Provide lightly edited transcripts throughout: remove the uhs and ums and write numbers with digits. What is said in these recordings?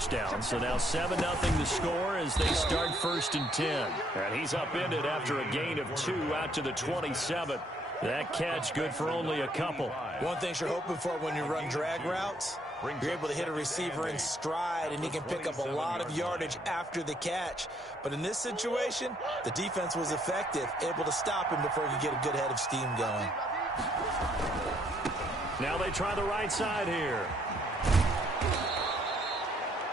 touchdown. So now 7-0 the score as they start 1st and 10. And he's upended after a gain of 2 out to the 27. That catch good for only a couple. One thing you're hoping for when you run drag routes, you're able to hit a receiver in stride, and he can pick up a lot of yardage after the catch. But in this situation, the defense was effective, able to stop him before he could get a good head of steam going. Now they try the right side here.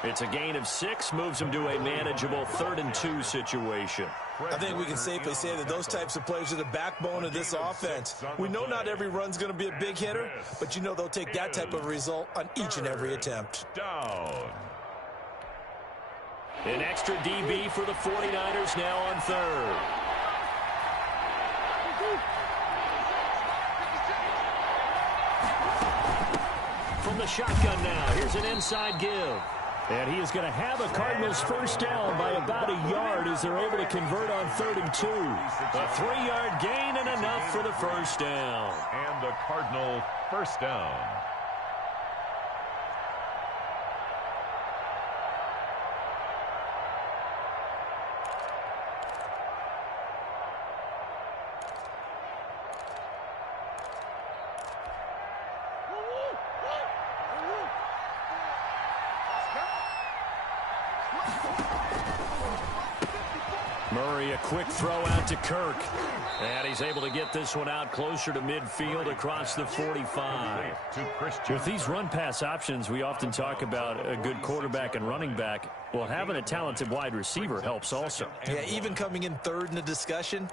It's a gain of 6, moves him to a manageable 3rd and 2 situation. I think we can safely say that those types of plays are the backbone of this offense. We know not every run's going to be a big hitter, but you know they'll take that type of result on each and every attempt. Down. An extra DB for the 49ers now on 3rd. From the shotgun now, here's an inside give. And he is going to have a Cardinals first down by about a yard as they're able to convert on 3rd and 2. A 3-yard gain and enough for the first down. And the Cardinal first down. Murray, a quick throw out to Kirk. And he's able to get this one out closer to midfield across the 45. With these run-pass options, we often talk about a good quarterback and running back. Well, having a talented wide receiver helps also. Yeah, even coming in 3rd in the discussion,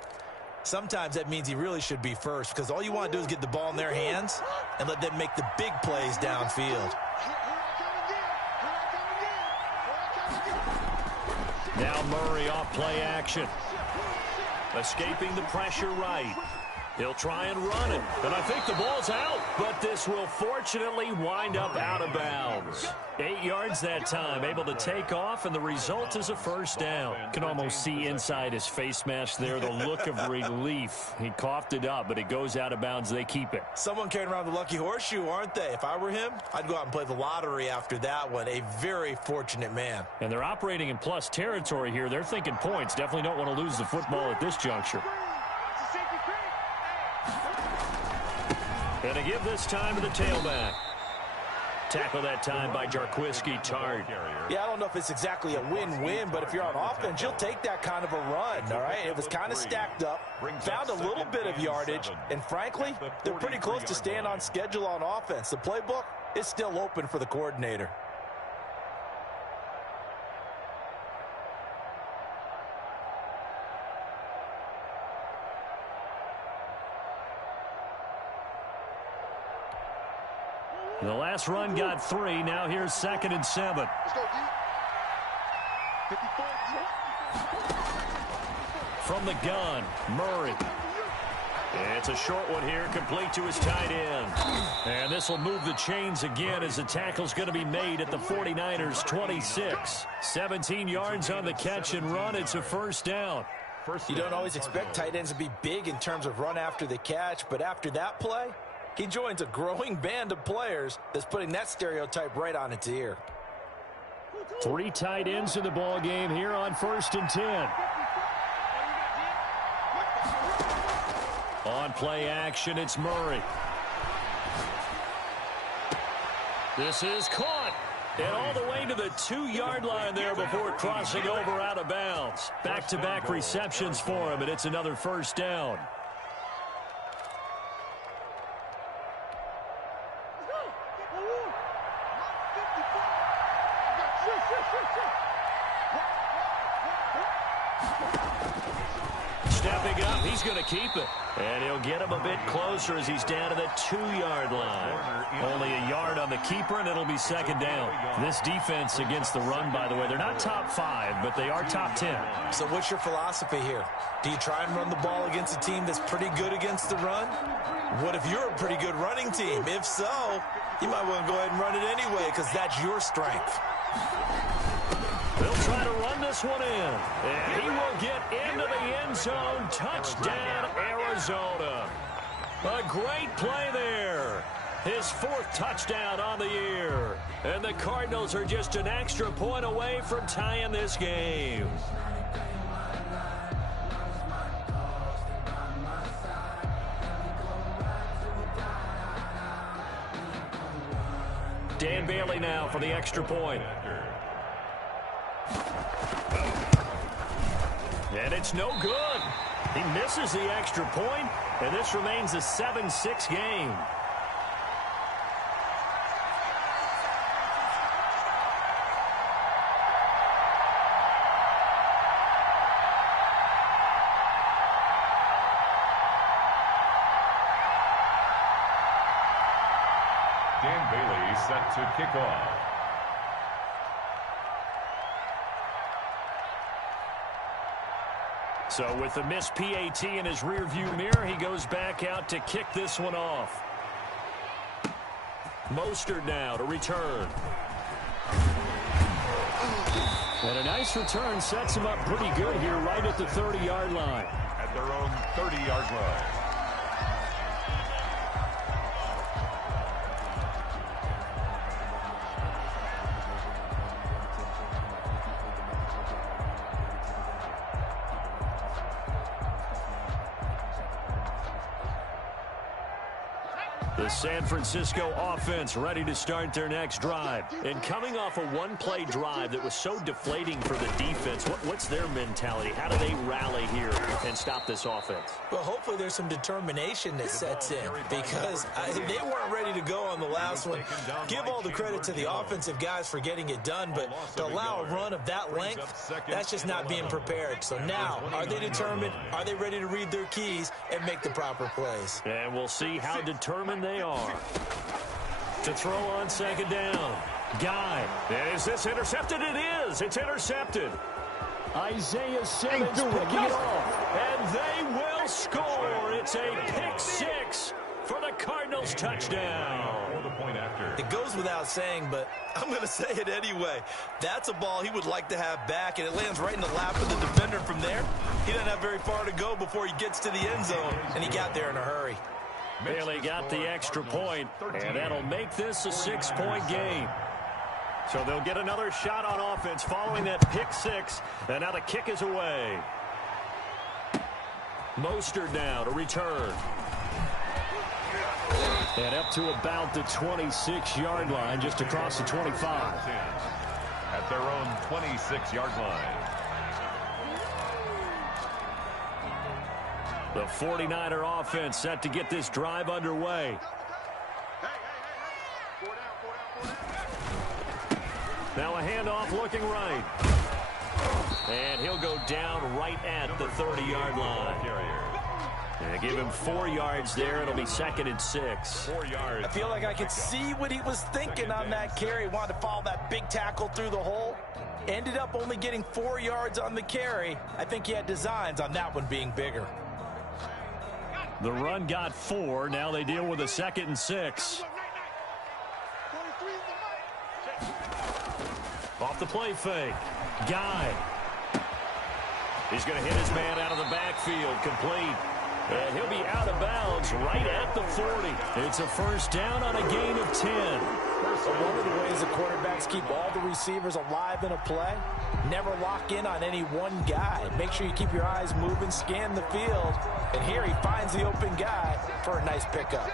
sometimes that means he really should be first, because all you want to do is get the ball in their hands and let them make the big plays downfield. Now Murray off play action. Escaping the pressure right. He'll try and run it. And I think the ball's out. But this will fortunately wind up out of bounds. 8 yards that time. Able to take off, and the result is a first down. Can almost see inside his face mask there the look of relief. He coughed it up, but it goes out of bounds. They keep it. Someone carrying around the lucky horseshoe, aren't they? If I were him, I'd go out and play the lottery after that one. A very fortunate man. And they're operating in plus territory here. They're thinking points. Definitely don't want to lose the football at this juncture. And a give this time to the tailback. Tackle that time by Jarquiski Tart. Yeah, I don't know if it's exactly a win-win, but if you're on offense, you'll take that kind of a run, all right? It was kind of stacked up, found a little bit of yardage, and frankly, they're pretty close to staying on schedule on offense. The playbook is still open for the coordinator. The last run got 3. Now here's 2nd and 7. Let's go, D. 54. From the gun, Murray. It's a short one here, complete to his tight end. And this will move the chains again as the tackle's going to be made at the 49ers' 26. 17 yards on the catch and run. It's a first down. You don't always expect tight ends to be big in terms of run after the catch, but after that play, he joins a growing band of players that's putting that stereotype right on its ear. 3 tight ends in the ball game here on 1st and 10. On play action, it's Murray. This is caught. And all the way to the 2-yard line there before crossing over out of bounds. Back-to-back receptions for him, and it's another first down. Stepping up, he's going to keep it. And he'll get him a bit closer as he's down to the 2-yard line. Only a yard on the keeper, and it'll be 2nd down. This defense against the run, by the way, they're not top 5, but they are top 10. So what's your philosophy here? Do you try and run the ball against a team that's pretty good against the run? What if you're a pretty good running team? If so, you might want to go ahead and run it anyway because that's your strength. They'll try to run this one in. And he will get into the end zone. Touchdown, Arizona. A great play there. His 4th touchdown on the year. And the Cardinals are just an extra point away from tying this game. Dan Bailey now for the extra point. And it's no good. He misses the extra point, and this remains a 7-6 game. Dan Bailey set to kick off. So with the missed PAT in his rearview mirror, he goes back out to kick this one off. Mostert now to return. And a nice return sets him up pretty good here right at the 30-yard line. At their own 30-yard line. The San Francisco offense ready to start their next drive. And coming off a one-play drive that was so deflating for the defense, what's their mentality? How do they rally here and stop this offense? Well, hopefully there's some determination that sets in because they weren't ready to go on the last one. Give all the credit to the offensive guys for getting it done, but to allow a run of that length, that's just not being prepared. So now, are they determined? Are they ready to read their keys and make the proper plays? And we'll see how determined they are. To throw on second down. Guy. Is this intercepted? It is. It's intercepted. Jetrozay7's picking it off. And they will score. It's a pick 6 for the Cardinals touchdown. It goes without saying, but I'm going to say it anyway. That's a ball he would like to have back, and it lands right in the lap of the defender from there. He doesn't have very far to go before he gets to the end zone, and he got there in a hurry. Bailey got the extra point, and that'll make this a 6-point game. So they'll get another shot on offense following that pick 6, and now the kick is away. Mostert now to return. And up to about the 26-yard line, just across the 25. At their own 26-yard line. The 49er offense set to get this drive underway. Now a handoff looking right. And he'll go down right at the 30-yard line. And give him 4 yards there. It'll be 2nd and 6. 4 yards. I feel like I could see what he was thinking on that carry. Wanted to follow that big tackle through the hole. Ended up only getting 4 yards on the carry. I think he had designs on that one being bigger. The run got 4. Now they deal with a 2nd and 6. Off the play fake. Guy. He's going to hit his man out of the backfield. Complete. And he'll be out of bounds right at the 40. It's a first down on a gain of 10. One of the ways the quarterbacks keep all the receivers alive in a play, never lock in on any one guy. Make sure you keep your eyes moving, scan the field. And here he finds the open guy for a nice pickup.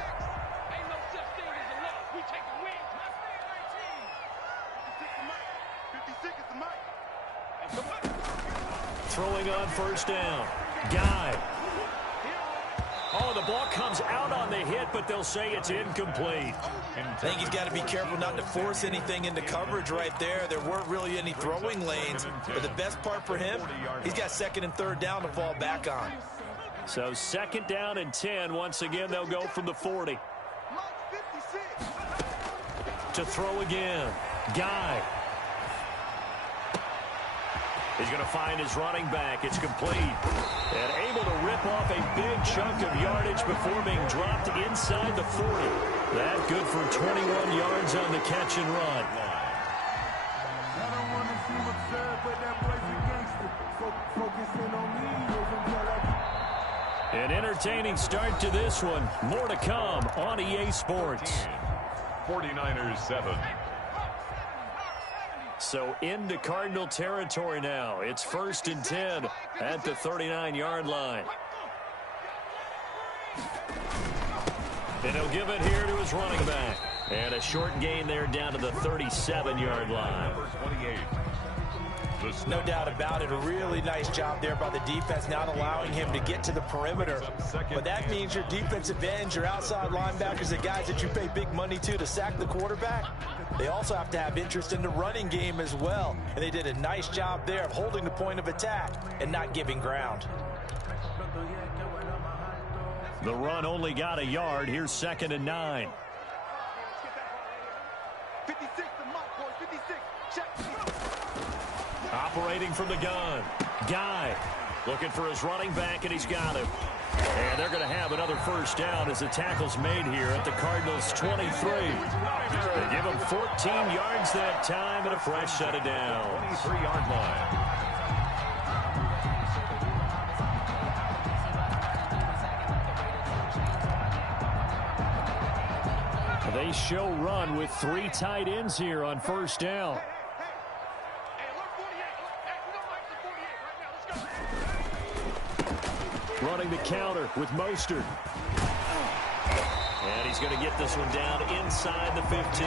Throwing on first down. Guy. Oh, the ball comes out on the hit, but they'll say it's incomplete. I think he's got to be careful not to force anything into coverage right there. There weren't really any throwing lanes, but the best part for him, he's got 2nd and 3rd down to fall back on. So 2nd down and 10. Once again, they'll go from the 40. To throw again. Guy. He's going to find his running back. It's complete. And able to rip off a big chunk of yardage before being dropped inside the 40. That good for 21 yards on the catch and run. An entertaining start to this one. More to come on EA Sports. 49ers 7. So into Cardinal territory now. It's 1st and 10 at the 39-yard line. And he'll give it here to his running back. And a short gain there down to the 37-yard line. No doubt about it. A really nice job there by the defense, not allowing him to get to the perimeter. But that means your defensive ends, your outside linebackers, the guys that you pay big money to sack the quarterback, they also have to have interest in the running game as well. And they did a nice job there of holding the point of attack and not giving ground. The run only got a yard. Here's 2nd and 9. 56, boys, 56. Check. Operating from the gun. Guy looking for his running back, and he's got him. And they're going to have another first down as the tackle's made here at the Cardinals' 23. They give him 14 yards that time and a fresh set of downs. 23-yard line. They show run with 3 tight ends here on first down. Running the counter with Mostert. And he's going to get this one down inside the 15.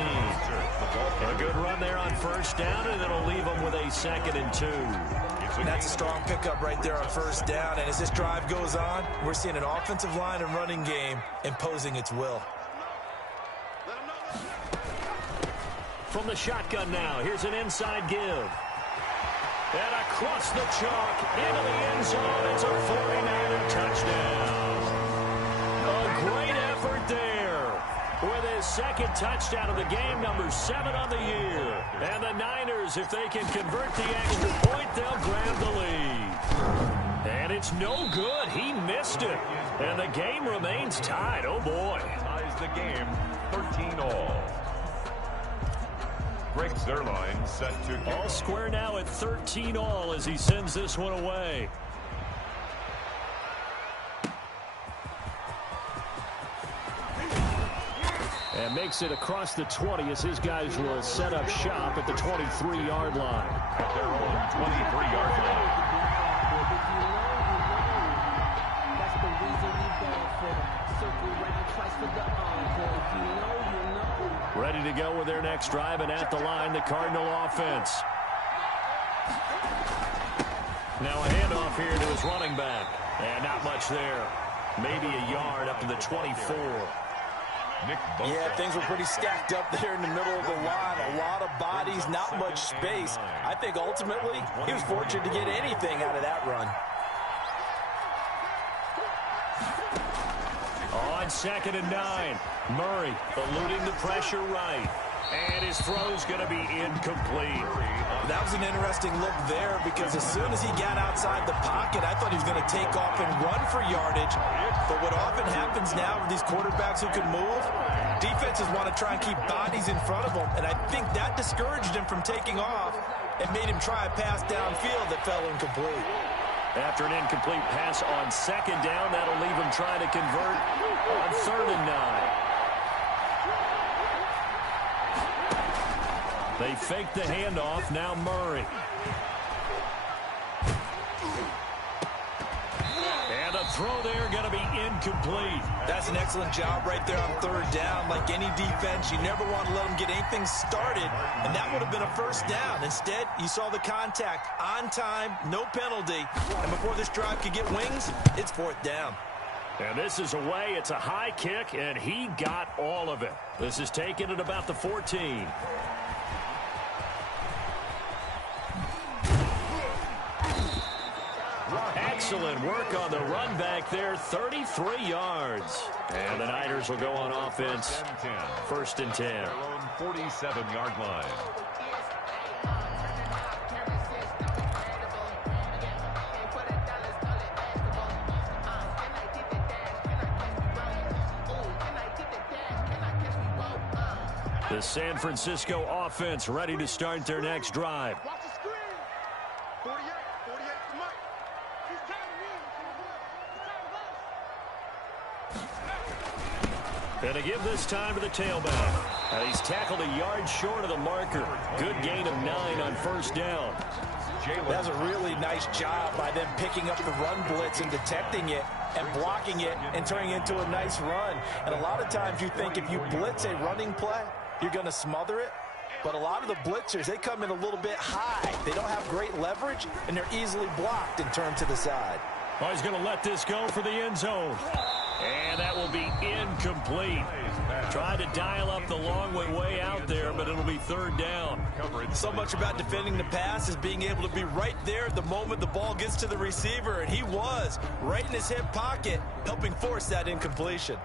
A good run there on first down, and it'll leave him with a 2nd and 2. That's a strong pickup right there on first down. And as this drive goes on, we're seeing an offensive line and running game imposing its will. From the shotgun now, here's an inside give. And across the chalk, into the end zone, it's a 49er touchdown. A great effort there with his 2nd touchdown of the game, number 7 on the year. And the Niners, if they can convert the extra point, they'll grab the lead. And it's no good. He missed it. And the game remains tied. Oh, boy. Ties the game 13-all. Greg Zerline set to kick. All square now at 13-all as he sends this one away. And makes it across the 20 as his guys will set up shop at the 23-yard line. At their own 23-yard line. That's the reason we go for circle round twice for the encore. If you know, you know. Ready to go with their next drive, and at the line, the Cardinal offense. Now a handoff here to his running back. And not much there. Maybe a yard up to the 24. Yeah, things were pretty stacked up there in the middle of the line. A lot of bodies, not much space. I think ultimately he was fortunate to get anything out of that run. On 2nd and 9, Murray eluding the pressure right. And his throw's going to be incomplete. That was an interesting look there because as soon as he got outside the pocket, I thought he was going to take off and run for yardage. But what often happens now with these quarterbacks who can move, defenses want to try and keep bodies in front of them. And I think that discouraged him from taking off and made him try a pass downfield that fell incomplete. After an incomplete pass on 2nd down, that'll leave him trying to convert on 3rd and 9. They fake the handoff, now Murray. And a throw there going to be incomplete. That's an excellent job right there on 3rd down. Like any defense, you never want to let them get anything started, and that would have been a first down. Instead, you saw the contact on time, no penalty, and before this drive could get wings, it's 4th down. And this is away. It's a high kick, and he got all of it. This is taken at about the 14. Excellent work on the run back there, 33 yards. And the Niners will go on offense, 1st and 10. Their own 47-yard line. The San Francisco offense ready to start their next drive. Watch the screen. 48 to Mike. He's trying to win. And to give this time to the tailback. And he's tackled a yard short of the marker. Good gain of 9 on first down. That's a really nice job by them picking up the run blitz and detecting it and blocking it and turning it into a nice run. And a lot of times you think if you blitz a running play, you're going to smother it. But a lot of the blitzers, they come in a little bit high. They don't have great leverage, and they're easily blocked and turned to the side. Oh, he's going to let this go for the end zone. And that will be incomplete. Tried to dial up the long way out there, but it'll be third down. So much about defending the pass is being able to be right there at the moment the ball gets to the receiver, and he was right in his hip pocket, helping force that incompletion.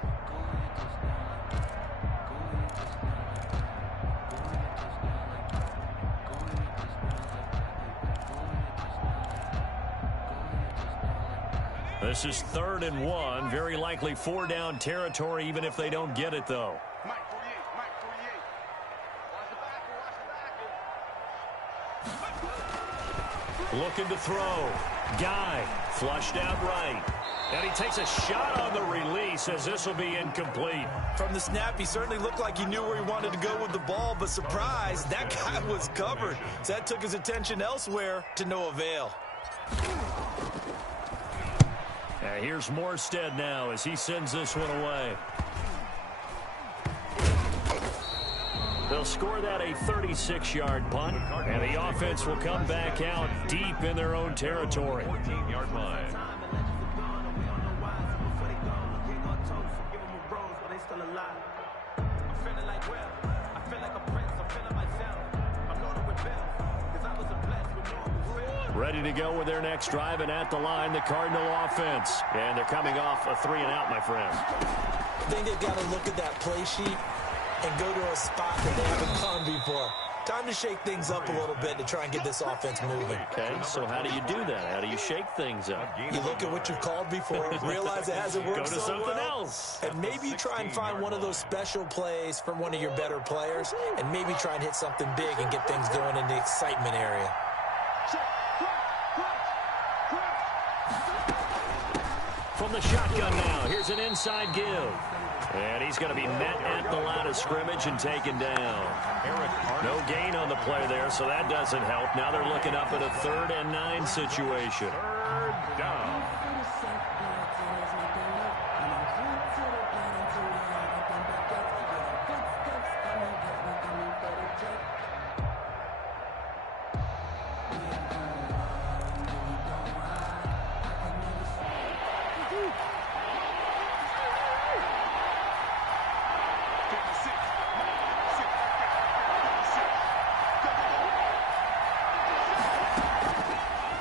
This is 3rd and 1. Very likely 4-down territory, even if they don't get it, though. Mike 48, Mike 48. Looking to throw. Guy flushed out right. And he takes a shot on the release as this will be incomplete. From the snap, he certainly looked like he knew where he wanted to go with the ball, but surprise, that guy was covered. So that took his attention elsewhere to no avail. Here's Morstead now as he sends this one away. They'll score that a 36-yard punt, and the offense will come back out deep in their own territory. 14-yard line. Ready to go with their next drive, and at the line, the Cardinal offense. And they're coming off a 3-and-out, my friend. I think they've got to look at that play sheet and go to a spot that they haven't gone before. Time to shake things up a little bit to try and get this offense moving. Okay, so how do you do that? How do you shake things up? You look at what you've called before, realize it hasn't worked Go to so something well, else. and maybe try and find one of those special plays from one of your better players, and maybe try and hit something big and get things going in the excitement area. From the shotgun now, here's an inside give. And he's going to be met at the line of scrimmage and taken down. No gain on the play there, so that doesn't help. Now they're looking up at a 3rd and 9 situation. 3rd down.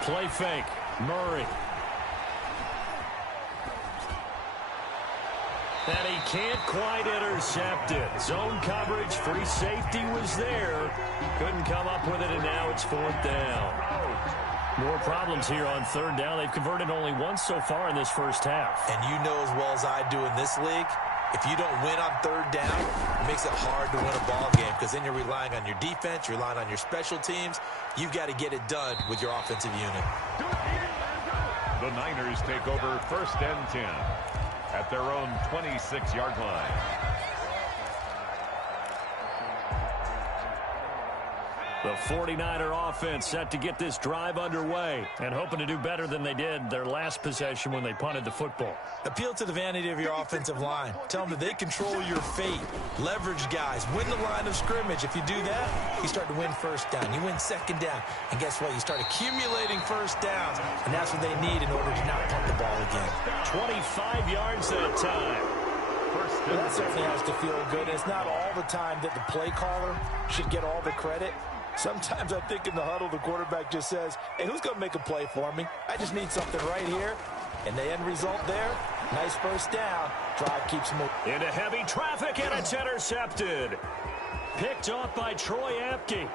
Play fake. Murray. And he can't quite intercept it. Zone coverage, free safety was there. Couldn't come up with it, and now it's 4th down. More problems here on 3rd down. They've converted only once so far in this first half. And you know as well as I do in this league, if you don't win on 3rd down, it makes it hard to win a ball game because then you're relying on your defense, you're relying on your special teams. You've got to get it done with your offensive unit. The Niners take over 1st and 10 at their own 26-yard line. The 49er offense set to get this drive underway and hoping to do better than they did their last possession when they punted the football. Appeal to the vanity of your offensive line. Tell them that they control your fate. Leverage guys. Win the line of scrimmage. If you do that, you start to win 1st down. You win 2nd down. And guess what? You start accumulating 1st downs. And that's what they need in order to not punt the ball again. 25 yards that time. Well, that certainly has to feel good. It's not all the time that the play caller should get all the credit. Sometimes I think in the huddle, the quarterback just says, hey, who's going to make a play for me? I just need something right here. And the end result there, nice 1st down. Drive keeps moving. Into heavy traffic, and it's intercepted. Picked off by Troy Apke.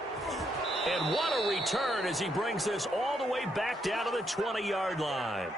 And what a return as he brings this all the way back down to the 20-yard line.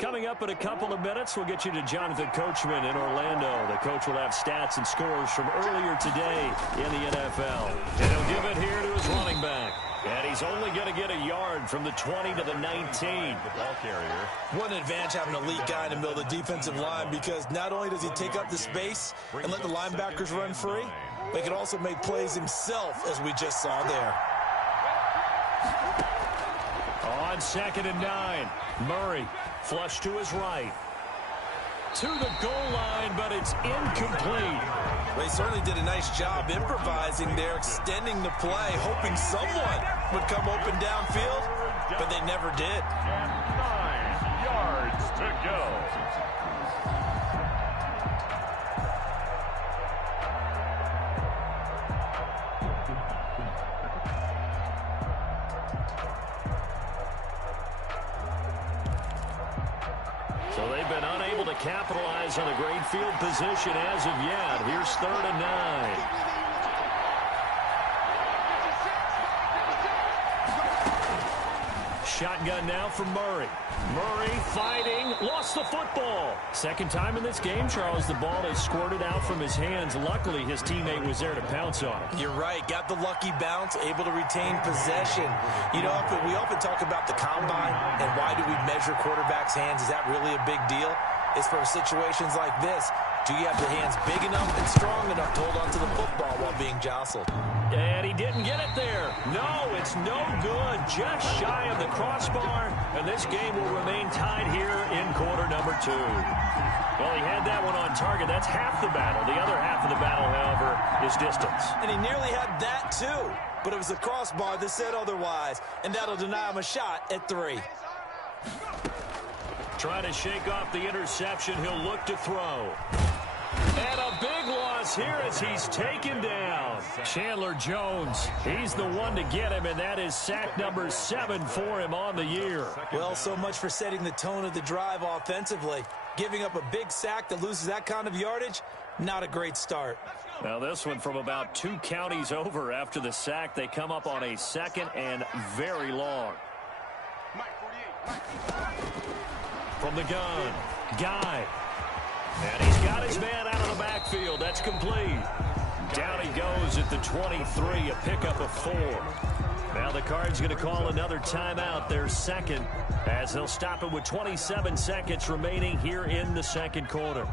Coming up in a couple of minutes, we'll get you to Jonathan Coachman in Orlando. The coach will have stats and scores from earlier today in the NFL. And he'll give it here to his running back. And he's only going to get a yard from the 20 to the 19. The ball carrier. What an advantage having an elite guy in the middle of the defensive line, because not only does he take up the space and let the linebackers run free, but he can also make plays himself, as we just saw there. On 2nd and 9, Murray flush to his right. To the goal line, but it's incomplete. They certainly did a nice job improvising there, extending the play, hoping someone would come open downfield, but they never did. And 9 yards to go. So they've been unable to capitalize on a great field position as of yet. Here's 3rd and 9. Shotgun now from Murray. Murray fighting, lost the football. Second time in this game, Charles, the ball has squirted out from his hands. Luckily, his teammate was there to pounce on it. You're right. Got the lucky bounce, able to retain possession. You know, we often talk about the combine and why do we measure quarterbacks' hands. Is that really a big deal? It's for situations like this. Do you have the hands big enough and strong enough to hold onto the football while being jostled? And he didn't get it there. No, it's no good. Just shy of the crossbar. And this game will remain tied here in quarter number 2. Well, he had that one on target. That's half the battle. The other half of the battle, however, is distance. And he nearly had that too. But it was the crossbar that said otherwise. And that'll deny him a shot at 3. Trying to shake off the interception. He'll look to throw. And a big loss here as he's taken down. Chandler Jones, he's the one to get him, and that is sack number 7 for him on the year. Well, so much for setting the tone of the drive offensively. Giving up a big sack that loses that kind of yardage, not a great start. Now this one from about 2 counties over after the sack. They come up on a 2nd and very long. From the gun, Guy. And he's got his man out of the backfield. That's complete. Down he goes at the 23, a pickup of 4. Now the Cards going to call another timeout, their second, as they'll stop it with 27 seconds remaining here in the second quarter.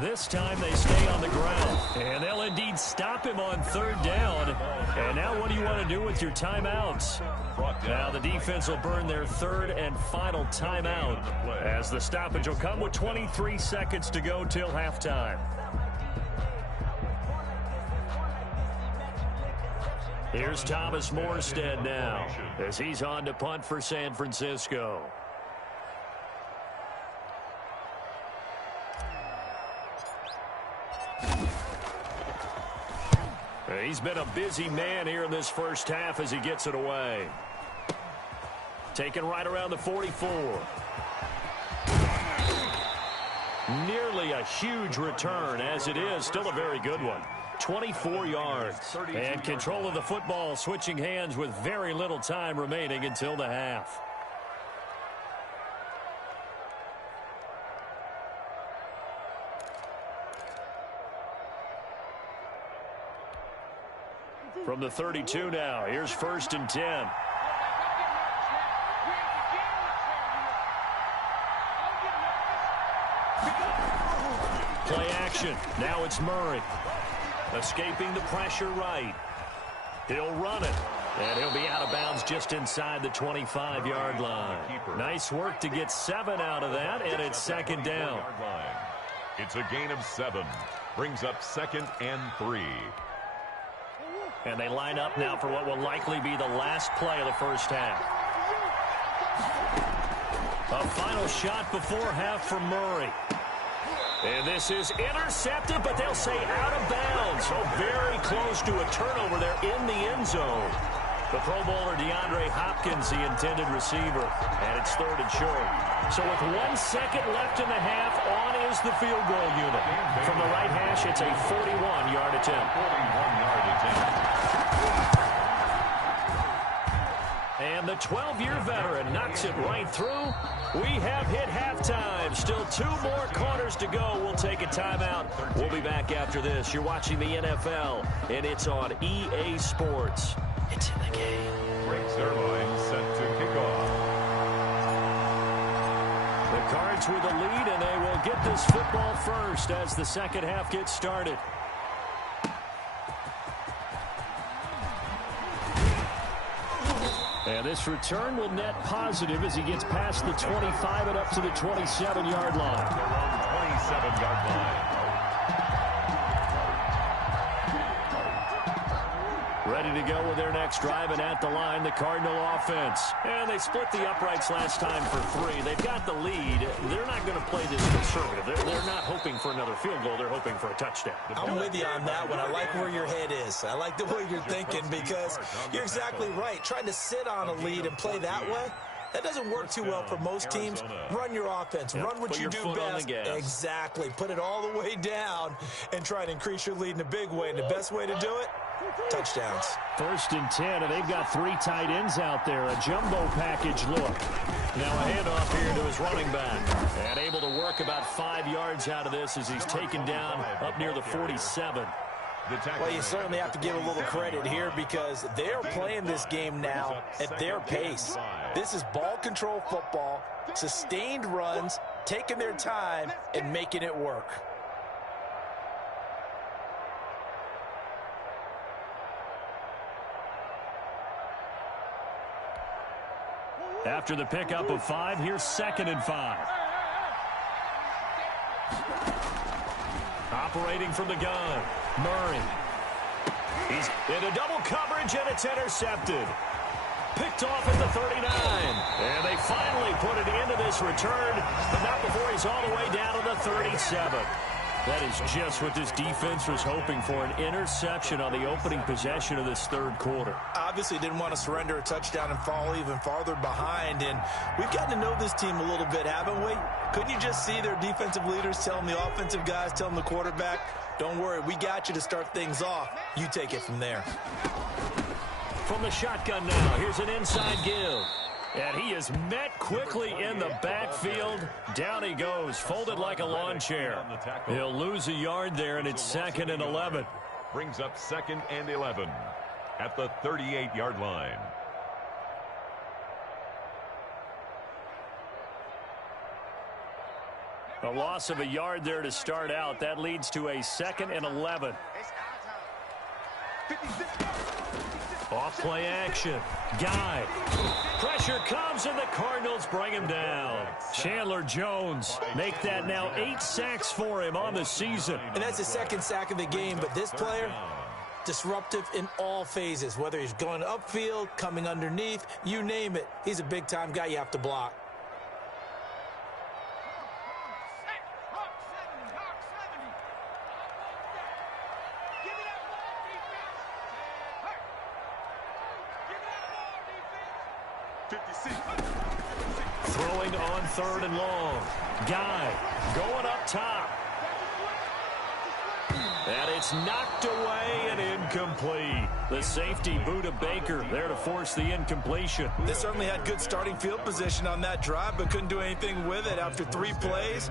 This time they stay on the ground, and they'll indeed stop him on 3rd down. And now what do you want to do with your timeouts? Now the defense will burn their 3rd and final timeout, as the stoppage will come with 23 seconds to go till halftime. Here's Thomas Morstead now, as he's on to punt for San Francisco. He's been a busy man here in this first half as he gets it away. Taken right around the 44. Nearly a huge return, as it is still a very good one. 24 yards. And control of the football switching hands with very little time remaining until the half. From the 32 now, here's 1st and 10. Play action. Now it's Murray. Escaping the pressure right. He'll run it. And he'll be out of bounds just inside the 25-yard line. Nice work to get 7 out of that, and it's 2nd down. It's a gain of 7. Brings up 2nd and 3. And they line up now for what will likely be the last play of the first half. A final shot before half from Murray. And this is intercepted, but they'll say out of bounds. So very close to a turnover there in the end zone. The Pro Bowler DeAndre Hopkins, the intended receiver, and it's 3rd and short. So with 1 second left in the half, on is the field goal unit. From the right hash, it's a 41-yard attempt. 41-yard attempt. And the 12-year veteran knocks it right through. We have hit halftime. Still 2 more quarters to go. We'll take a timeout. We'll be back after this. You're watching the NFL, and it's on EA Sports. It's in the game. Greg Zerline set to kick off. The Cards with the lead, and they will get this football first as the second half gets started. And this return will net positive as he gets past the 25 and up to the 27-yard line. Their own 27-yard line. Ready to go with their next drive, and at the line, the Cardinal offense. And they split the uprights last time for 3. They've got the lead. They're not going to play this conservative. They're not hoping for another field goal. They're hoping for a touchdown. I'm with you on that one. I like where your head is. I like the way you're thinking because you're exactly right. Trying to sit on a lead and play that way, that doesn't work too well for most teams. Run your offense. Run what you do best. Exactly. Put it all the way down and try to increase your lead in a big way. And the best way to do it, touchdowns. 1st and 10, and they've got 3 tight ends out there. A jumbo package look. Now a handoff here to his running back. And able to work about 5 yards out of this as he's taken down up near the 47. Well, you certainly have to give a little credit here because they're playing this game now at their pace. This is ball control football, sustained runs, taking their time, and making it work. After the pickup of 5, here's 2nd and 5. Operating from the gun, Murray. He's into double coverage, and it's intercepted. Picked off at the 39. And they finally put it into this return, but not before he's all the way down to the 37. That is just what this defense was hoping for, an interception on the opening possession of this 3rd quarter. Obviously didn't want to surrender a touchdown and fall even farther behind, and we've gotten to know this team a little bit, haven't we? Couldn't you just see their defensive leaders telling the offensive guys, telling the quarterback, don't worry, we got you to start things off. You take it from there. From the shotgun now, here's an inside give. And he is met quickly in the backfield. Down he goes, folded like a lawn chair. He'll lose a yard there, and it's 2nd and 11. Brings up 2nd and 11 at the 38-yard line. A loss of a yard there to start out. That leads to a 2nd and 11. Off play action. Guy. Pressure comes, and the Cardinals bring him down. Chandler Jones make that now 8 sacks for him on the season. And that's his 2nd sack of the game, but this player, disruptive in all phases, whether he's going upfield, coming underneath, you name it. He's a big-time guy you have to block. Throwing on 3rd and long. Guy going up top. And it's knocked away and incomplete. The safety, Buda Baker, there to force the incompletion. They certainly had good starting field position on that drive, but couldn't do anything with it after 3 plays.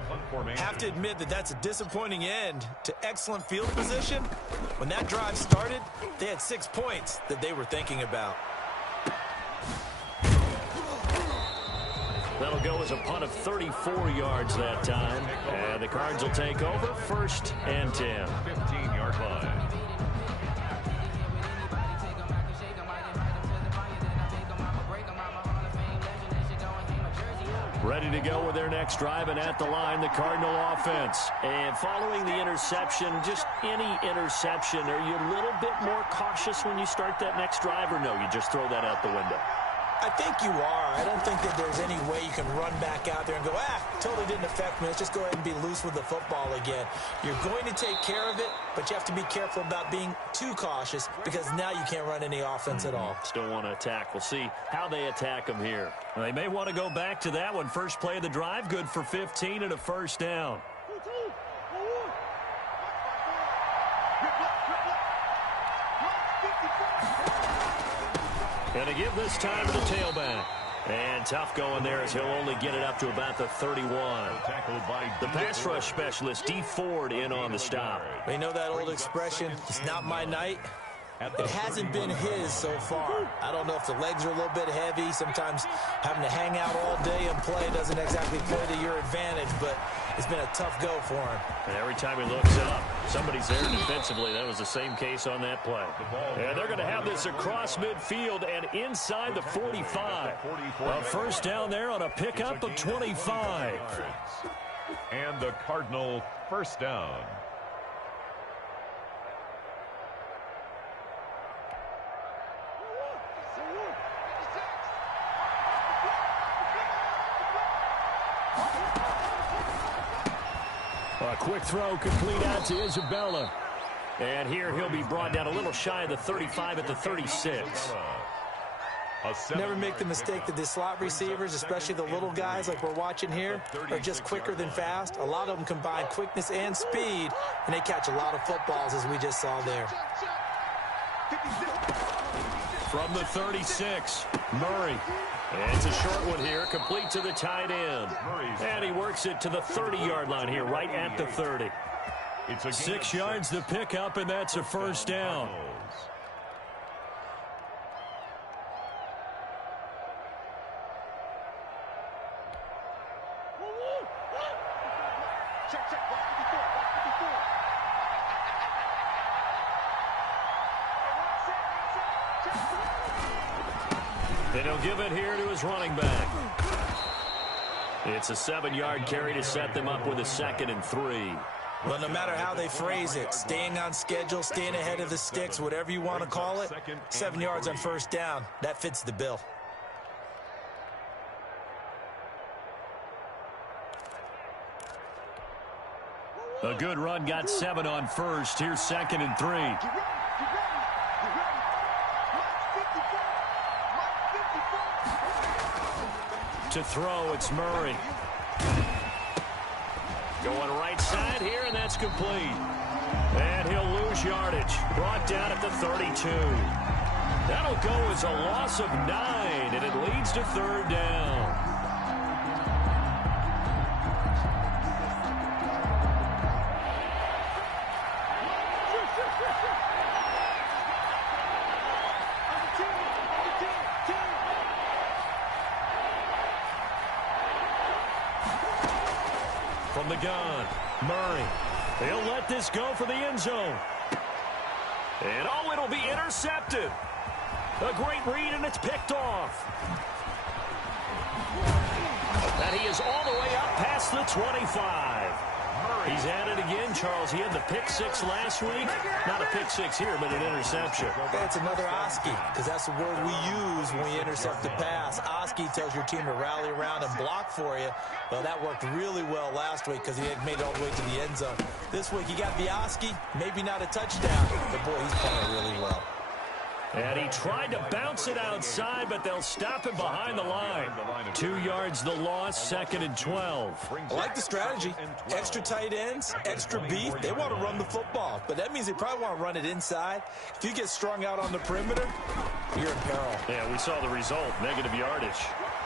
Have to admit that that's a disappointing end to excellent field position. When that drive started, they had 6 points that they were thinking about. That'll go as a punt of 34 yards that time. And the Cards will take over 1st and 10. 15-yard line. Ready to go with their next drive, and at the line, the Cardinal offense. And following the interception, just any interception, are you a little bit more cautious when you start that next drive, or no, you just throw that out the window? I think you are. I don't think that there's any way you can run back out there and go, totally didn't affect me. Let's just go ahead and be loose with the football again. You're going to take care of it, but you have to be careful about being too cautious because now you can't run any offense at all. Still want to attack. We'll see how they attack them here. They may want to go back to that one. First play of the drive, good for 15 and a first down. Going to give this time to the tailback. And tough going there as he'll only get it up to about the 31. The pass rush specialist, D. Ford, in on the stop. You know that old expression, it's not my night? It hasn't been his so far. I don't know if the legs are a little bit heavy. Sometimes having to hang out all day and play doesn't exactly play to your advantage, but it's been a tough go for him. And every time he looks up, somebody's there defensively. That was the same case on that play. And they're going to have this across midfield and inside the 45. A first down there on a pickup of 25. And the Cardinal first down. A quick throw complete out to Isabella. And here he'll be brought down a little shy of the 35 at the 36. Never make the mistake that the slot receivers, especially the little guys like we're watching here, are just quicker than fast. A lot of them combine quickness and speed, and they catch a lot of footballs as we just saw there. From the 36, Murray. And it's a short one here, complete to the tight end. And he works it to the 30-yard line here, right at the 30. 6 yards to pick up, and that's a first down. And he'll give it here to his running back. It's a 7-yard carry to set them up with a 2nd and 3. Well, no matter how they phrase it, staying on schedule, staying ahead of the sticks, whatever you want to call it, 7 yards on first down, that fits the bill. A good run, got 7 on first. Here's 2nd and 3. To throw, it's Murray. Going right side here, and that's complete. And he'll lose yardage. Brought down at the 32. That'll go as a loss of 9, and it leads to 3rd down. From the gun, Murray. He'll let this go for the end zone. And oh, it'll be intercepted. A great read, and it's picked off. And he is all the way up past the 25. He's at it again, Charles. He had the pick 6 last week. Not a pick 6 here, but an interception. That's another Oski, because that's the word we use when we intercept the pass. Oski tells your team to rally around and block for you. Well, that worked really well last week because he had made it all the way to the end zone. This week, he got the Oski, maybe not a touchdown, but boy, he's playing really well. And he tried to bounce it outside, but they'll stop him behind the line. 2 yards the loss, 2nd and 12. I like the strategy. Extra tight ends, extra beef. They want to run the football, but that means they probably want to run it inside. If you get strung out on the perimeter, you're in peril. Yeah, we saw the result, negative yardage.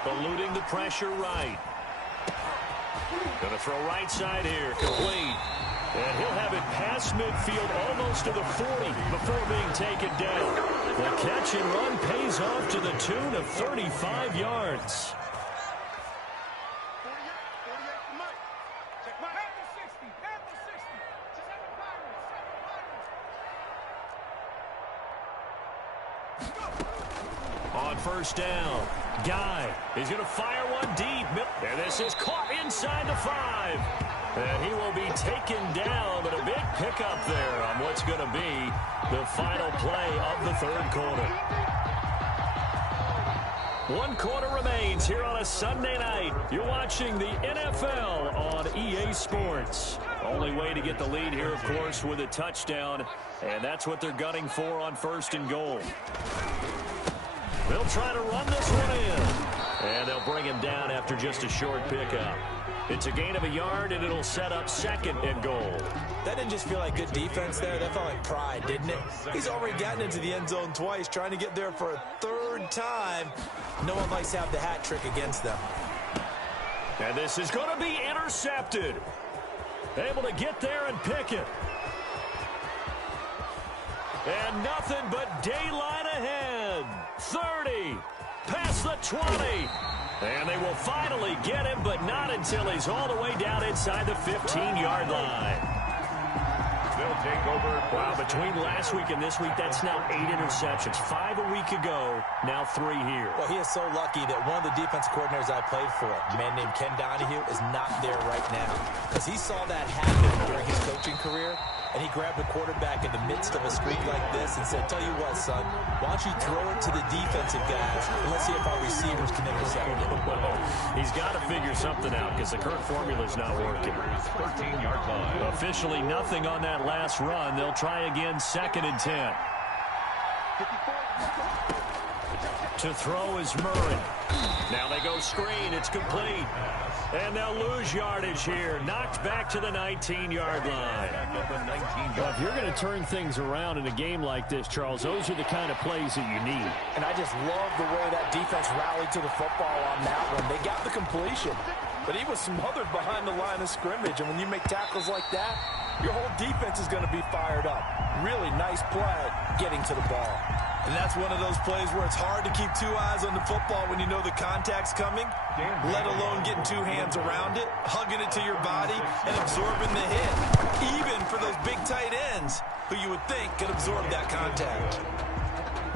Eluding the pressure right. Going to throw right side here, complete. And he'll have it past midfield almost to the 40 before being taken down. The catch and run pays off to the tune of 35 yards. On first down, Guy is going to fire one deep. And this is caught inside the 5. And he will be taken down, but a big pickup there on what's going to be the final play of the 3rd quarter. 1 quarter remains here on a Sunday night. You're watching the NFL on EA Sports. Only way to get the lead here, of course, with a touchdown, and that's what they're gunning for on 1st and goal. They'll try to run this one in, and they'll bring him down after just a short pickup. It's a gain of a yard, and it'll set up 2nd and goal. That didn't just feel like good defense there. That felt like pride, didn't it? He's already gotten into the end zone twice, trying to get there for a 3rd time. No one likes to have the hat trick against them. And this is going to be intercepted. Able to get there and pick it. And nothing but daylight ahead. 30, past the 20. And they will finally get him, but not until he's all the way down inside the 15-yard line. They'll take over. Wow, between last week and this week, that's now 8 interceptions. 5 a week ago, now 3 here. Well, he is so lucky that one of the defense coordinators I played for, a man named Ken Donahue, is not there right now. Because he saw that happen during his coaching career, and he grabbed the quarterback in the midst of a streak like this and said, tell you what, son, why don't you throw it to the defensive guys, and let's see if our receivers can intercept it. He's got to figure something out because the current formula is not working. 13-yard line. Officially nothing on that last run. They'll try again, 2nd and 10. To throw is Murray. Now they go screen. It's complete. And they'll lose yardage here. Knocked back to the 19-yard line. Well, if you're going to turn things around in a game like this, Charles, those are the kind of plays that you need. And I just love the way that defense rallied to the football on that one. They got the completion, but he was smothered behind the line of scrimmage. And when you make tackles like that, your whole defense is going to be fired up. Really nice play getting to the ball. And that's one of those plays where it's hard to keep 2 eyes on the football when you know the contact's coming, let alone getting 2 hands around it, hugging it to your body, and absorbing the hit. Even for those big tight ends who you would think could absorb that contact.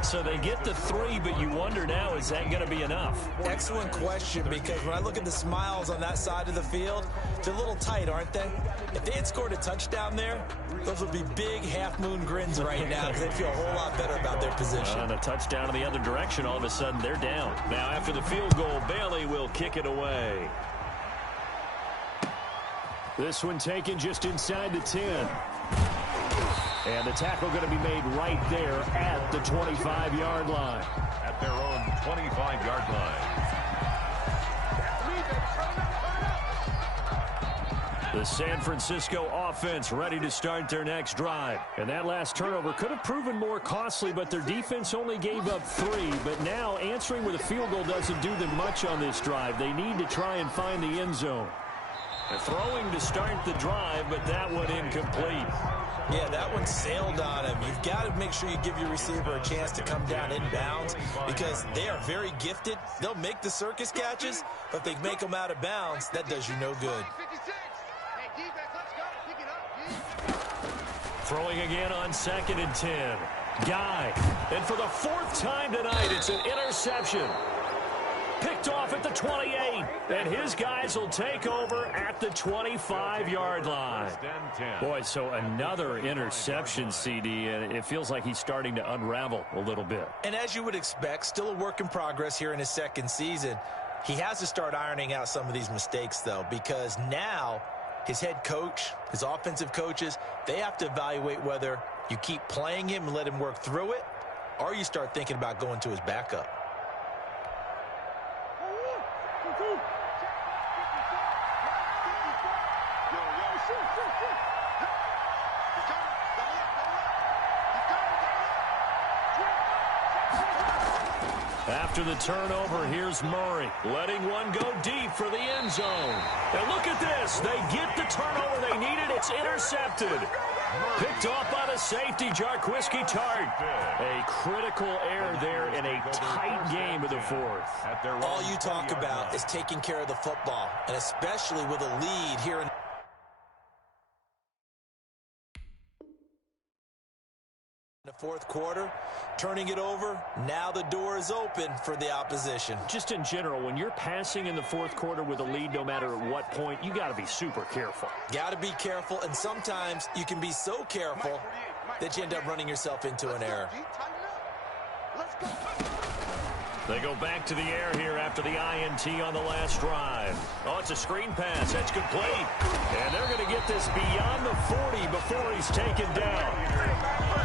So they get the 3, but you wonder now, is that going to be enough? Excellent question, because when I look at the smiles on that side of the field, they're a little tight, aren't they? If they had scored a touchdown there, those would be big half-moon grins right now because they'd feel a whole lot better about their position. And a touchdown in the other direction, all of a sudden they're down. Now after the field goal, Bailey will kick it away. This one taken just inside the 10. And the tackle going to be made right there at the 25-yard line. At their own 25-yard line. The San Francisco offense ready to start their next drive. And that last turnover could have proven more costly, but their defense only gave up 3. But now answering with a field goal doesn't do them much on this drive. They need to try and find the end zone. They're throwing to start the drive, but that one incomplete. Yeah, that one sailed on him. You've got to make sure you give your receiver a chance to come down inbounds because they are very gifted. They'll make the circus catches, but if they make them out of bounds, that does you no good. Throwing again on 2nd and 10. Guy. And for the 4th time tonight, it's an interception. Picked off at the 28. And his guys will take over at the 25-yard line. Boy, so another interception, CD, and it feels like he's starting to unravel a little bit. And as you would expect, still a work in progress here in his 2nd season. He has to start ironing out some of these mistakes, though, because now his head coach, his offensive coaches, they have to evaluate whether you keep playing him and let him work through it, or you start thinking about going to his backup. After the turnover, here's Murray, letting one go deep for the end zone. And look at this. They get the turnover they needed. It's intercepted. Picked off by the safety, Jarquiski Tart. A critical error there in a tight game of the 4th. All you talk about is taking care of the football, and especially with a lead here in the 4th quarter, turning it over, now the door is open for the opposition. Just in general, when you're passing in the 4th quarter with a lead, no matter at what point, you got to be super careful. Got to be careful, and sometimes you can be so careful that you end up running yourself into an error. They go back to the air here after the INT on the last drive. Oh, it's a screen pass. That's complete. And they're going to get this beyond the 40 before he's taken down.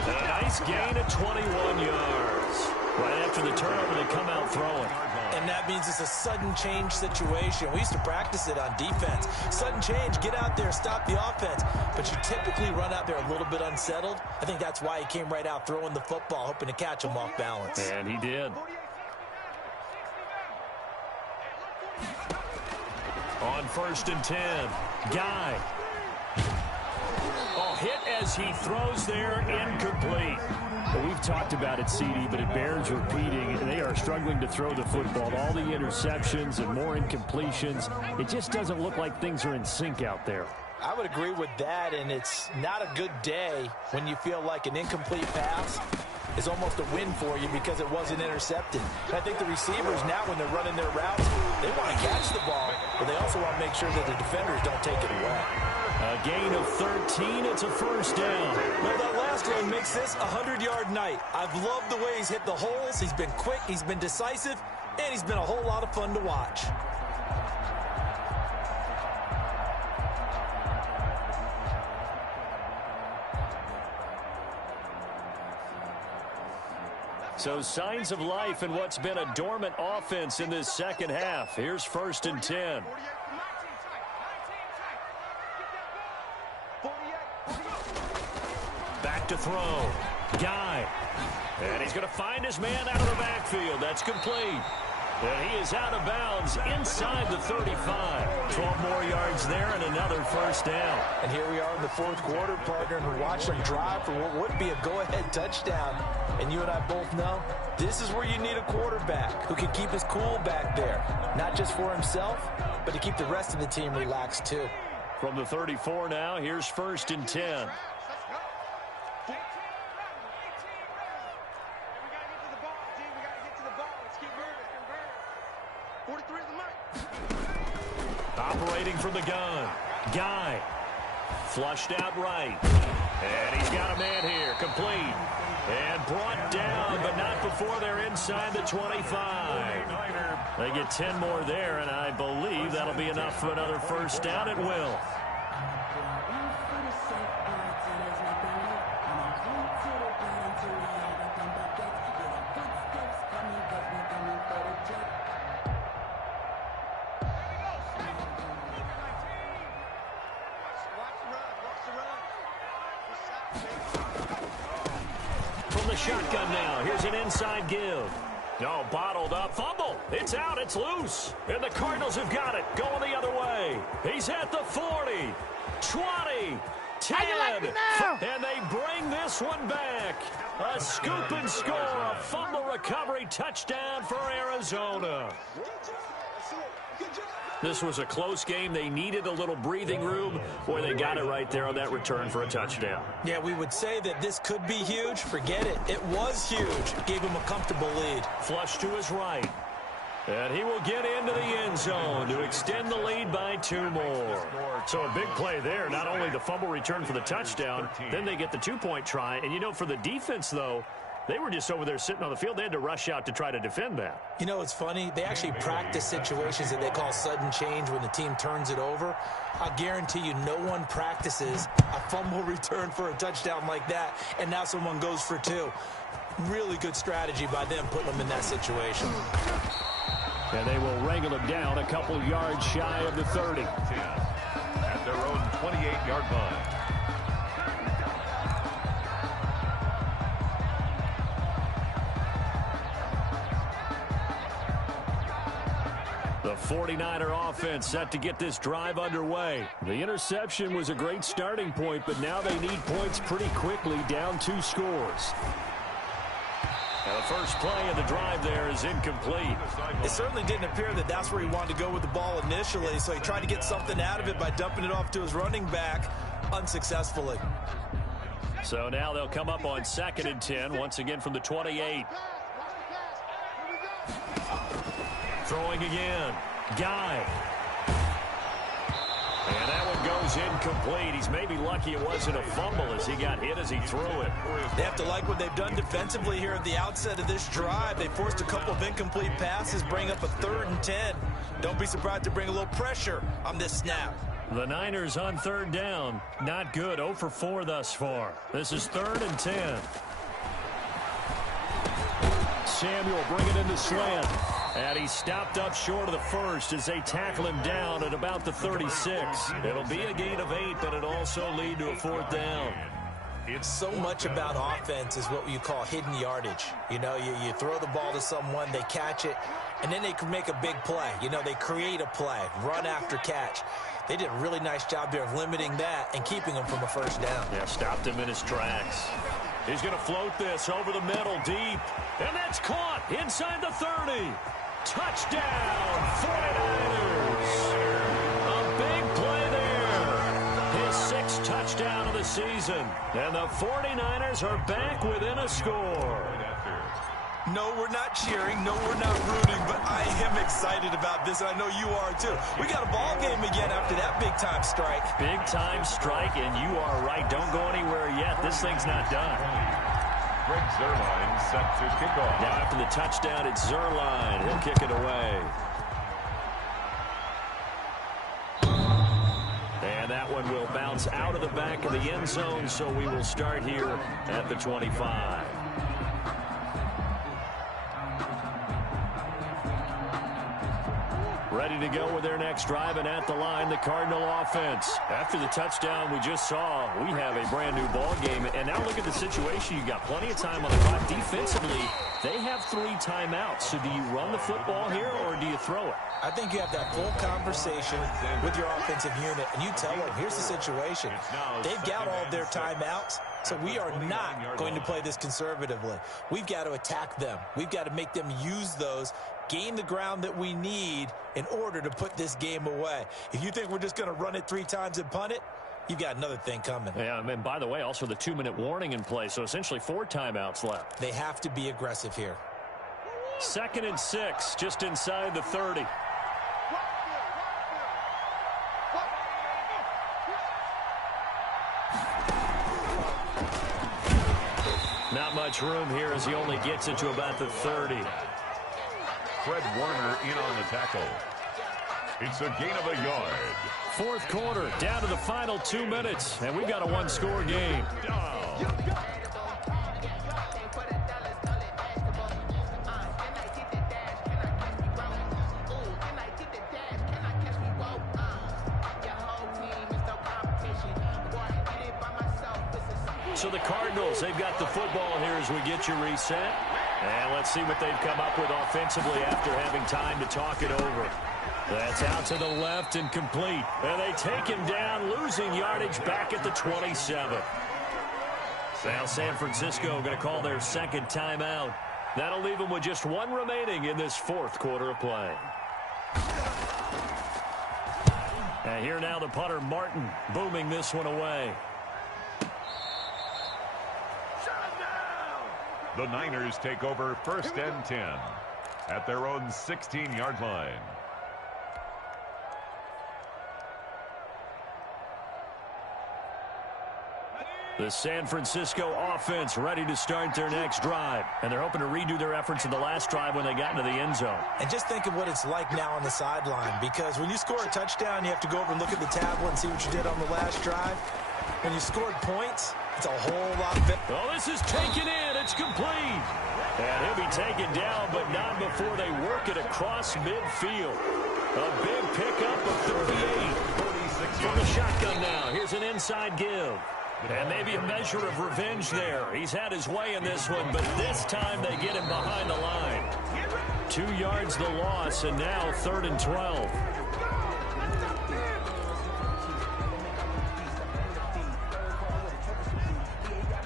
And a nice gain of 21 yards. Right after the turnover, they come out throwing. And that means it's a sudden change situation. We used to practice it on defense. Sudden change, get out there, stop the offense. But you typically run out there a little bit unsettled. I think that's why he came right out throwing the football, hoping to catch him off balance. And he did. On 1st and 10, Guy. Oh, hit as he throws there, incomplete. Well, we've talked about it, CD, but it bears repeating. They are struggling to throw the football. All the interceptions and more incompletions. It just doesn't look like things are in sync out there. I would agree with that, and it's not a good day when you feel like an incomplete pass is almost a win for you because it wasn't intercepted. And I think the receivers now, when they're running their routes, they want to catch the ball, but they also want to make sure that the defenders don't take it away. A gain of 13. It's a first down. Well, that last one makes this a 100-yard night. I've loved the way he's hit the holes. He's been quick, he's been decisive, and he's been a whole lot of fun to watch. So signs of life in what's been a dormant offense in this second half. Here's 1st and 10. Back to throw. Guy. And he's going to find his man out of the backfield. That's complete. And he is out of bounds inside the 35. 12 more yards there and another first down. And here we are in the 4th quarter, partner, and we're watching him drive for what would be a go-ahead touchdown. And you and I both know this is where you need a quarterback who can keep his cool back there. Not just for himself, but to keep the rest of the team relaxed too. From the 34 now, here's 1st and 10. 43 is the mic. Operating from the gun. Guy. Flushed out right. And he's got a man here. Complete. And brought down, but not before they're inside the 25. They get 10 more there, and I believe that'll be enough for another first down at will. Shotgun now. Here's an inside give. No, bottled up. Fumble. It's out. It's loose. And the Cardinals have got it. Going the other way. He's at the 40. 20. 10. And they bring this one back. A scoop and score. A fumble recovery touchdown for Arizona. This was a close game. They needed a little breathing room. Boy, they got it right there on that return for a touchdown. Yeah, we would say that this could be huge. Forget it. It was huge. Gave him a comfortable lead. Flush to his right. And he will get into the end zone to extend the lead by 2 more. So a big play there. Not only the fumble return for the touchdown, then they get the 2-point try. And, you know, for the defense, though, they were just over there sitting on the field. They had to rush out to try to defend that. You know, it's funny. They actually practice situations that they call sudden change when the team turns it over. I guarantee you no one practices a fumble return for a touchdown like that, and now someone goes for 2. Really good strategy by them putting them in that situation. And they will wrangle him down a couple yards shy of the 30. At their own 28-yard line. The 49er offense set to get this drive underway. The interception was a great starting point, but now they need points pretty quickly, down 2 scores. Now the first play of the drive there is incomplete. It certainly didn't appear that that's where he wanted to go with the ball initially, so he tried to get something out of it by dumping it off to his running back unsuccessfully. So now they'll come up on 2nd and 10, once again from the 28. Throwing again. Guy. And that one goes is incomplete. He's maybe lucky it wasn't a fumble as he got hit as he threw it. They have to like what they've done defensively here at the outset of this drive. They forced a couple of incomplete passes, bring up a 3rd and 10. Don't be surprised to bring a little pressure on this snap. The Niners on 3rd down. Not good. 0 for 4 thus far. This is 3rd and 10. Samuel bringing in the slant. And he stopped up short of the first as they tackle him down at about the 36. It'll be a gain of 8, but it'll also lead to a 4th down. It's so much about offense is what you call hidden yardage. You know, you throw the ball to someone, they catch it, and then they can make a big play. You know, they create a play, run after catch. They did a really nice job there of limiting that and keeping him from a 1st down. Yeah, stopped him in his tracks. He's going to float this over the middle deep. And that's caught inside the 30. Touchdown, 49ers. A big play there. His 6th touchdown of the season. And the 49ers are back within a score. No, we're not cheering. No, we're not rooting. But I am excited about this, and I know you are too. We got a ball game again after that big-time strike. Big-time strike, and you are right. Don't go anywhere yet. This thing's not done. Greg Zuerlein set to kick off. Now after the touchdown, it's Zuerlein. He'll kick it away. And that one will bounce out of the back of the end zone, so we will start here at the 25. Ready to go with their next drive, and at the line, the Cardinal offense. After the touchdown we just saw, we have a brand new ball game. And now look at the situation. You got plenty of time on the clock. Defensively, they have 3 timeouts. So do you run the football here, or do you throw it? I think you have that full conversation with your offensive unit, and you tell them, here's the situation. They've got all of their timeouts, so we are not going to play this conservatively. We've got to attack them. We've got to make them use those, gain the ground that we need in order to put this game away. If you think we're just going to run it 3 times and punt it, you've got another thing coming. Yeah, and by the way, also the 2-minute warning in play, so essentially 4 timeouts left. They have to be aggressive here. 2nd and 6, just inside the 30. Not much room here as he only gets it to about the 30. Fred Warner in on the tackle. It's a gain of a yard. 4th quarter, down to the final 2 minutes, and we've got a 1-score game. So the Cardinals, they've got the football here as we get you reset. And let's see what they've come up with offensively after having time to talk it over. That's out to the left and complete. And they take him down, losing yardage back at the 27. Now San Francisco going to call their 2nd timeout. That'll leave them with just 1 remaining in this 4th quarter of play. And here now the punter Martin booming this one away. The Niners take over 1st and 10 at their own 16-yard line. The San Francisco offense ready to start their next drive. And they're hoping to redo their efforts in the last drive when they got into the end zone. And just think of what it's like now on the sideline, because when you score a touchdown, you have to go over and look at the tablet and see what you did on the last drive. When you scored points, it's a whole lot better. Oh, this is taken in. It's complete. And he'll be taken down, but not before they work it across midfield. A big pickup of 38. From the shotgun now. Here's an inside give. And maybe a measure of revenge there. He's had his way in this one, but this time they get him behind the line. 2 yards the loss, and now 3rd and 12.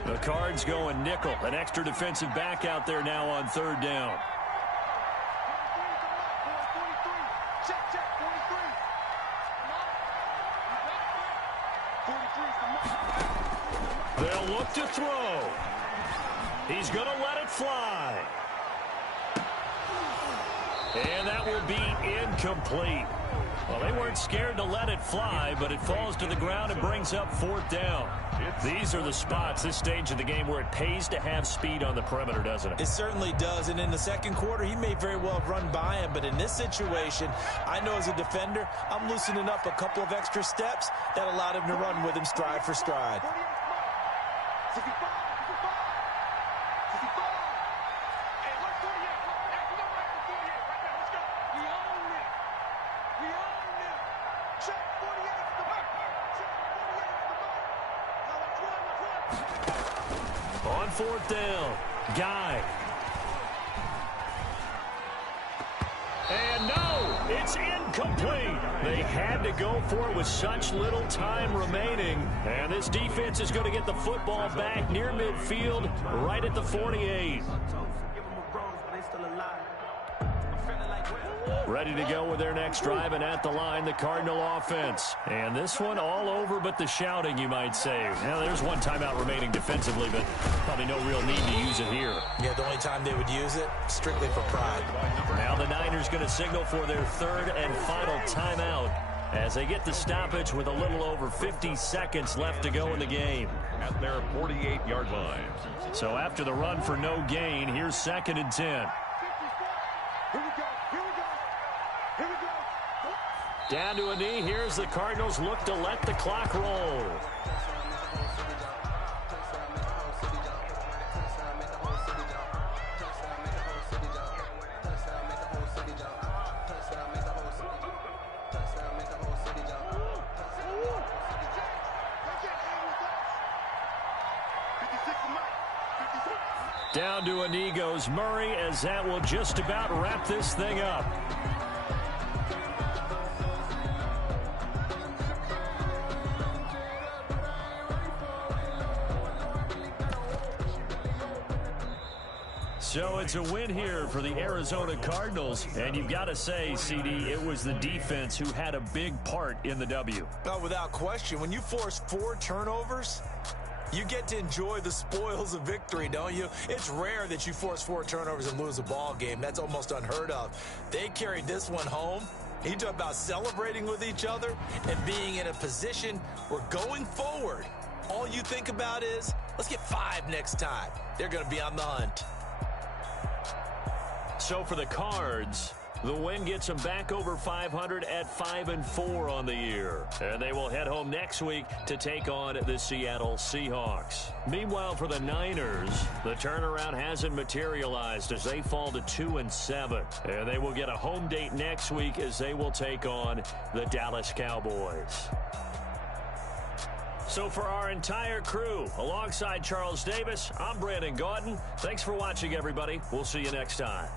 The Cards going nickel. An extra defensive back out there now on 3rd down. They'll look to throw. He's going to let it fly. And that will be incomplete. Well, they weren't scared to let it fly, but it falls to the ground and brings up 4th down. These are the spots, this stage of the game, where it pays to have speed on the perimeter, doesn't it? It certainly does, and in the second quarter, he may very well have run by him, but in this situation, I know as a defender, I'm loosening up a couple of extra steps that allowed him to run with him stride for stride. On 4th down, Guy. And no, it's incomplete. They had to go for it with such little time remaining. And this defense is going to get the football back near midfield, right at the 48. Ready to go with their next drive, and at the line, the Cardinal offense. And this one all over but the shouting, you might say. Now, there's one timeout remaining defensively, but probably no real need to use it here. Yeah, the only time they would use it, strictly for pride. Now the Niners going to signal for their 3rd and final timeout as they get the stoppage with a little over 50 seconds left to go in the game. At their 48-yard line. So after the run for no gain, here's 2nd and 10. Here we go. Here we go. Here we go. Down to a knee. Here's the Cardinals look to let the clock roll. Down to a knee goes Murray, as that will just about wrap this thing up. So it's a win here for the Arizona Cardinals, and you've got to say, CD, it was the defense who had a big part in the W. Oh, without question. When you force 4 turnovers, you get to enjoy the spoils of victory, don't you? It's rare that you force 4 turnovers and lose a ball game. That's almost unheard of. They carried this one home. You talk about celebrating with each other and being in a position where going forward, all you think about is, let's get 5 next time. They're going to be on the hunt. So for the Cards, the win gets them back over 500 at 5-4 on the year. And they will head home next week to take on the Seattle Seahawks. Meanwhile, for the Niners, the turnaround hasn't materialized as they fall to 2-7. And they will get a home date next week as they will take on the Dallas Cowboys. So for our entire crew, alongside Charles Davis, I'm Brandon Gaudin. Thanks for watching, everybody. We'll see you next time.